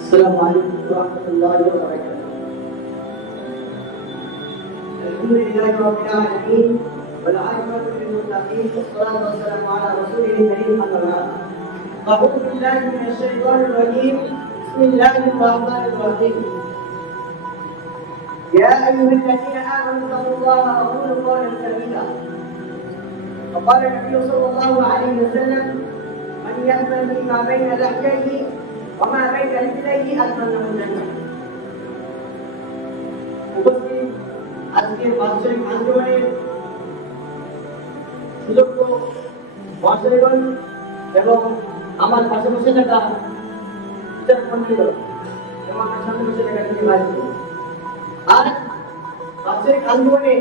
السلام عليكم ورحمة الله وبركاته. الحمد لله رب العالمين والعاقبة للمتقين والصلاة والسلام على رسوله الكريم أما بعد. أعوذ بالله من الشيطان الرجيم. بسم الله الرحمن الرحيم. يا أيها الذين آمنوا اتقوا الله وقولوا قولا سديدا. وقال النبي صلى الله عليه وسلم: من يأمن ما بين لحييه وما بين رجليه أتمنى الجنة. উপস্থিত আজকের বাৎসরিক আন্দোলনের সুযোগ্য বাৎসরিকগণ এবং আমার পাশে বসে থাকা বিচারকমণ্ডলীগণ এবং আমার সামনে বসে থাকা নির্বাচন আর বাৎসরিক আন্দোলনে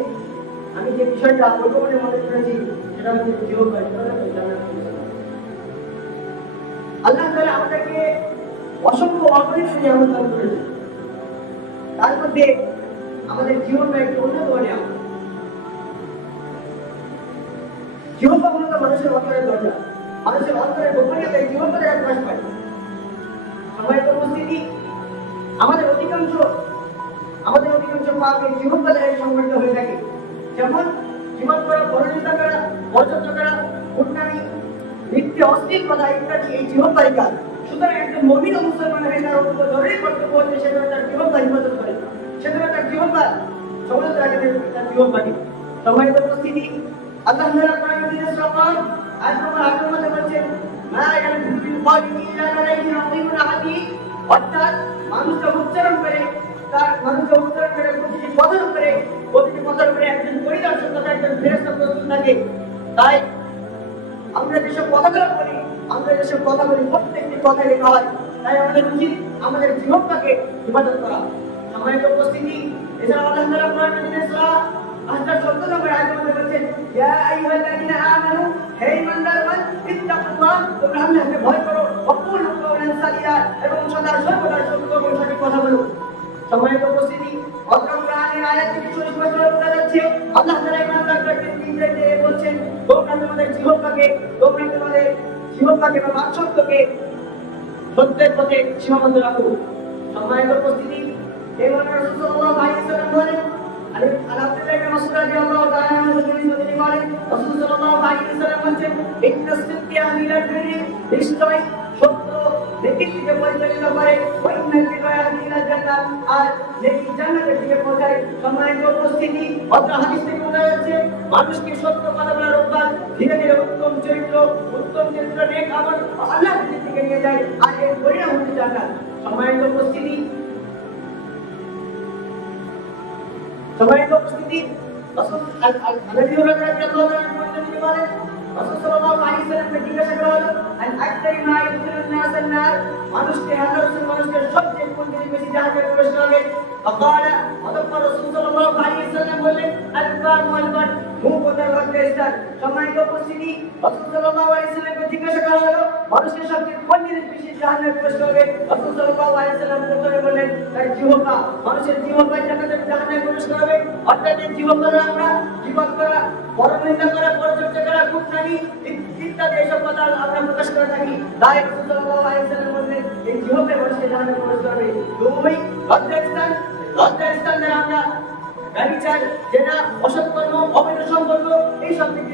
আমি যে বিষয়টা প্রথমে মনে করেছি সেটা হচ্ছে জীবন। আল্লাহ তাআলা আমাদেরকে অসংখ্য অগণিত নিয়ামত দান করেছেন, তার মধ্যে আমাদের জীবনটা একটি অন্যতম নিয়ামত। জীবনটা মূলত মানুষের অন্তরের দরজা, মানুষের অন্তরের গোপনীয়তা এই জীবনটা প্রকাশ পায়। সম্মানিত উপস্থিতি, আমাদের অধিকাংশ পাপ এই জীবনটা সংগঠিত হয়ে থাকে। যেমন জীবন করা, পরনিন্দা করা, অযত্ন করা, উন্নয়ন, মিথ্যে, অশ্লীল কথা ইত্যাদি এই জীবন তালিকা। সুতরাং একজন মুমিন ও মুসলমান হয়ে তার উপর জরুরি কর্তব্য হচ্ছে সে তার জীবনটা হিফাজত করে, সে তার জীবনটা সমুদ্র রাখে, তার জীবন বাকি। সম্মানিত উপস্থিতি, আল্লাহ তাআলা কোরআনে সূরা আয়াত নম্বর 8 মধ্যে বলেছেন, মা ইয়ালফিযু মিন কাওলিন ইল্লা লাদাইহি রাকীবুন আতীদ। অর্থাৎ মানুষ উচ্চারণ করে প্রতিটি কথার উপরে একজন পরিদর্শক তথা একজন ফেরেশতা প্রস্তুত থাকে। তাই আমরা যেসব কথাগুলো বলি, প্রত্যেকটি কথা লেখা হয়। তাই আমাদের উচিত আমাদের জীবনটাকে হিফাজত করা। সম্মানিত উপস্থিতি, এছাড়া আল্লাহ তাআলা কোরআনে সূরা আহজাব 14 নম্বর আয়াতে বলেছেন, ইয়া আইয়ুহাল্লাযীনা আমানু, হে ঈমানদারগণ, ইত্তাকুল্লাহ, তোমরা আল্লাহকে ভয় করো, ওয়াকুলু কাওলান সাদীদা, এবং সদা সর্বদা সত্য এবং সঠিক কথা বলো। সম্মানিত উপস্থিতি, কোরআনের আয়াত থেকে সুস্পষ্টভাবে বোঝা যাচ্ছে আল্লাহ তাআলা ঈমানদারদেরকে নির্দেশ বলছেন, তোমরা তোমাদের জীবনটাকে বা বাকশক্তিকে সত্যের পথে সীমাবদ্ধ রাখো। সম্মানিত উপস্থিতি, এই মহান রাসূল সাল্লাল্লাহু আলাইহি ওয়াসাল্লাম বলেন, আব্দুল্লাহ ইবনে মাসউদ রাদিয়াল্লাহু তাআলা আনহু তিনি বলেন, রাসূল সাল্লাল্লাহু আলাইহি ওয়াসাল্লাম বলেন, ইন্নাস সিদকা মিনাল বিররি, নিশ্চয় সত্য নেকির দিকে পরিচালিত করে, ওয়া ইন্নাল বিররা ইলা জান্নাত, আর নেকি জান্নাতের দিকে পৌঁছায়। সম্মানিত উপস্থিতি, অত্র হাদিস থেকে বোঝা যাচ্ছে মানুষকে সত্য কথা বলার অভ্যাস ধীরে ধীরে উত্তম চরিত্র নেক আমল আল্লাহর দিকে নিয়ে যায়, আর এর পরিণাম হচ্ছে জান্নাত। সম্মানিত উপস্থিতি, রাসূল আল্লাহু বলেন, রাসূল সাল্লাল্লাহু আলাইহি ওয়াসাল্লামকে জিজ্ঞাসা করা হলো, আন আকতারি মা ইউদখিলুন নাস আন-নার, মানুষকে সবচেয়ে কোন জিনিস বেশি জাহান্নামে প্রবেশ করাবে? ফাকালা, অতঃপর রাসূল সাল্লাল্লাহু আলাইহি ওয়াসাল্লাম বললেন, আল-ফাম ওয়াল-বাত, মুখ ও তার লজ্জাস্থান। সম্মানিত উপস্থিতি, রাসূল সাল্লাল্লাহু আলাইহি ওয়াসাল্লামকে জিজ্ঞাসা করা হলো, মানুষের সবচেয়ে কোন জিনিস বেশি জাহান্নামে প্রবেশ করবে? রাসূল সাল্লাল্লাহু আলাইহি ওয়াসাল্লাম উত্তরে বললেন, তার জিহ্বা। মানুষের জিহ্বা জাহান্নামে প্রবেশ করবে। অর্থাৎ এই জিহ্বা আমরা জীবন করা, পরনিন্দা করা, পরচর্চা করা, কুটনামি ইত্যাদি এইসব কথা আমরা প্রকাশ করে থাকি। তাই রাসূল সাল্লাল্লাহু আলাইহি ওয়াসাল্লাম বললেন, এই জিহ্বা মানুষকে জাহান্নামে প্রবেশ করবে। দুই, লজ্জাস্থান দ্বারা আমরা ব্যভিচার, জেনা, অসৎকর্ম, অবৈধ সম্পর্ক এইসব থেকে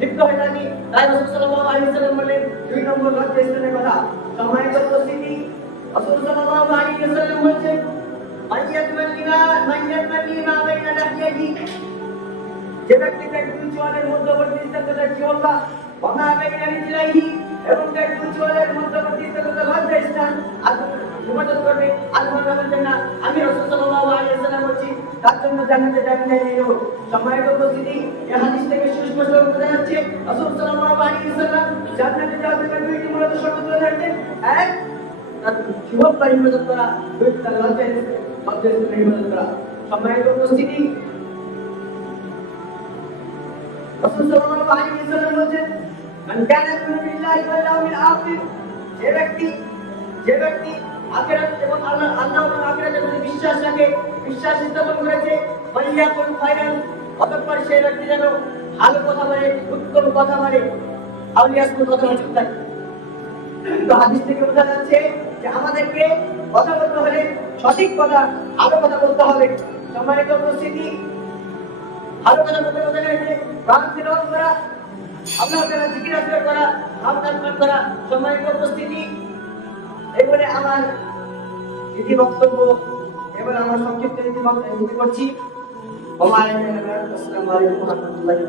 লিপ্ত হয়ে থাকি। তাই রাসূল সাল্লাল্লাহু আলাইহি ওয়াসাল্লাম বললেন, 2 নম্বর লজ্জাস্থানের কথা। সম্মানিত উপস্থিতি, রাসূল সাল্লাল্লাহু আলাইহি ওয়াসাল্লাম বলেছেন, মাইয়াতমানি মা বাইনা লাহইহি, যে ব্যক্তি তার দুই চোয়ালের মধ্যবর্তী স্থান তার জিহ্বা, ওয়া মা বাইনা রিজলাইহি, এবং তার দুই চোয়ালের মধ্যবর্তী স্থান তার লজ্জাস্থান হিফাজত করবে, আল্লাহ বলেন না, আমি রাসূল সাল্লাল্লাহু আলাইহি ওয়াসাল্লাম বলছি, তার জন্য জান্নাতে জামিন নিয়ে নেব। সম্মানিত উপস্থিতি, এই হাদিস থেকে সুস্পষ্ট বোঝা যাচ্ছে রাসূল সাল্লাল্লাহু আলাইহি ওয়াসাল্লাম জান্নাতে যাওয়ার জন্য দুইটি মূলত শর্ত তুলে ধরেছেন। এক, তার জিহ্বা হিফাজত করা, দুই, তার লজ্জাস্থান হিফাজত করা। সম্মানিত উপস্থিতি, রাসূল সাল্লাল্লাহু আলাইহি ওয়াসাল্লাম বলেন, মান কানা ইউমিনু বিল্লাহি ওয়াল ইয়াউমিল আখির, যে ব্যক্তি আখিরাত এবং আল্লাহ এবং আখিরাতের প্রতি বিশ্বাস রাখে, বিশ্বাস স্থাপন করেছে, ফালিয়াকুল খায়রান, অতঃপর সেই ব্যক্তি যেন ভালো কথা বলে, উত্তম কথা বলে, আউলিয়াসকুল কথা চুপ থাকে। কিন্তু হাদিস থেকে বোঝা যাচ্ছে যে আমাদেরকে কথা বলতে হলে সঠিক কথা, ভালো কথা বলতে হবে। সম্মানিত উপস্থিতি, ভালো কথা বলতে বোঝা যায় যে কোরআন তিলাওয়াত করা, আল্লাহ তাআলা জিকির আজকার করা, নাম তাসবিহ করা। সম্মানিত উপস্থিতি, এবারে আমার নীতি বক্তব্য, এবারে আমার সংক্ষিপ্ত নীতি করছি। আসসালামু আলাইকুম ওয়া রাহমাতুল্লাহি ওয়া বারাকাতুহু।